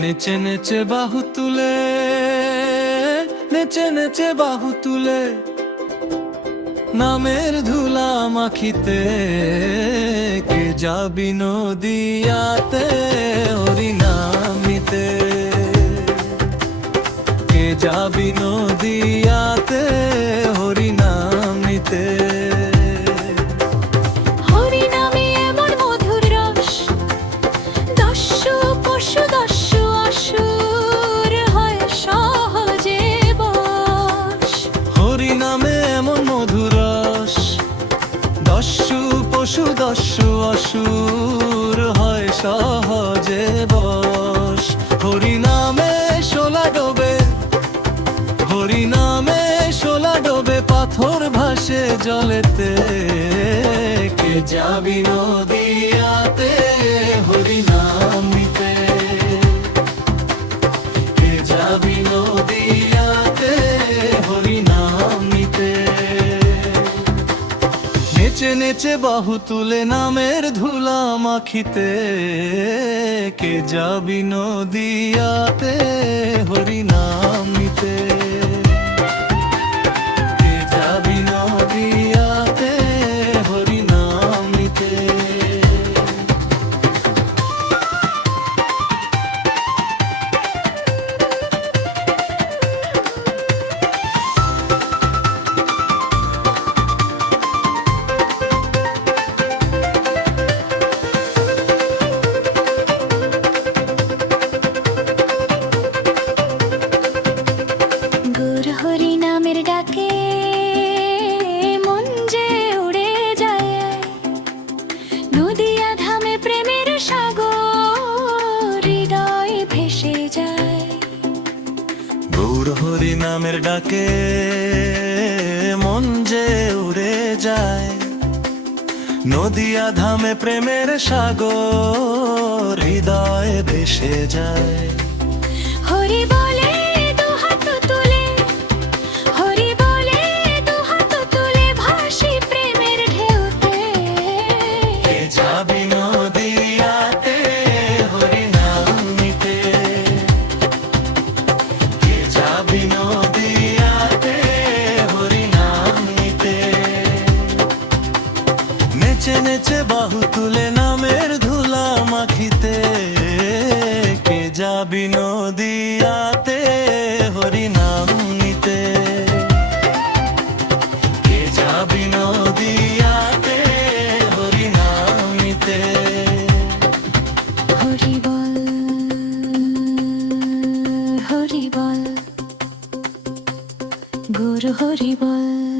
নেচে নেচে বাহু তুলে, নেচে নেচে বাহু তুলে, নামের ধুলা মাখিতে কে যাবি নদিয়াতে হরি নাম নিতে, কে যাবি নদিয়াতে হরি নাম নিতে। হরি নামে এমন মধুর রস, দস্যু পশু দস্যু অসুর হয় সহজে বশ। হরি নামে এমন মধুর রস, দস্যু পশু দস্যু অসুর হয় সহজে বশ। হরি নামে শোলা ডোবে, হরি নামে শোলা ডোবে, পাথর ভাসে জলেতে কে যাবি নদিয়াতে হরি নাম নিতে, কে যাবি নদিয়াতে হরি নাম নিতে। নেচে নেচে বাহু তুলে নামের ধুলা মাখিতে কে যাবি নদিয়াতে হরি নাম নিতে, কে যাবি নদিয়াতে হরি নাম নিতে। গুর হরি নামের ডাকে মন যে উড়ে যায়, নদিয়া ধামে প্রেমের সাগর হৃদয় ভেসে যায়। গৌর হরি নামের ডাকে মন যে উড়ে যায়, নদিয়া ধামে প্রেমের সাগর হৃদয় ভেসে যায়। হরি বলে দুহাত তুলে, হরি বলে দুহাত তুলে ভাসি প্রেমের ঢেউতে কে যাবি নদিয়াতে হরি নাম নিতে, কে যাবি নদিয়াতে হরি নাম নিতে। নেচে নেচে বাহু তুলে নামের ধুলা মাখিতে কে যাবি নদিয়াতে হরি নাম নিতে, কে যাবি নদিয়াতে হরি নাম নিতে। হরি বল, হরি বল, গুরু হরি বল।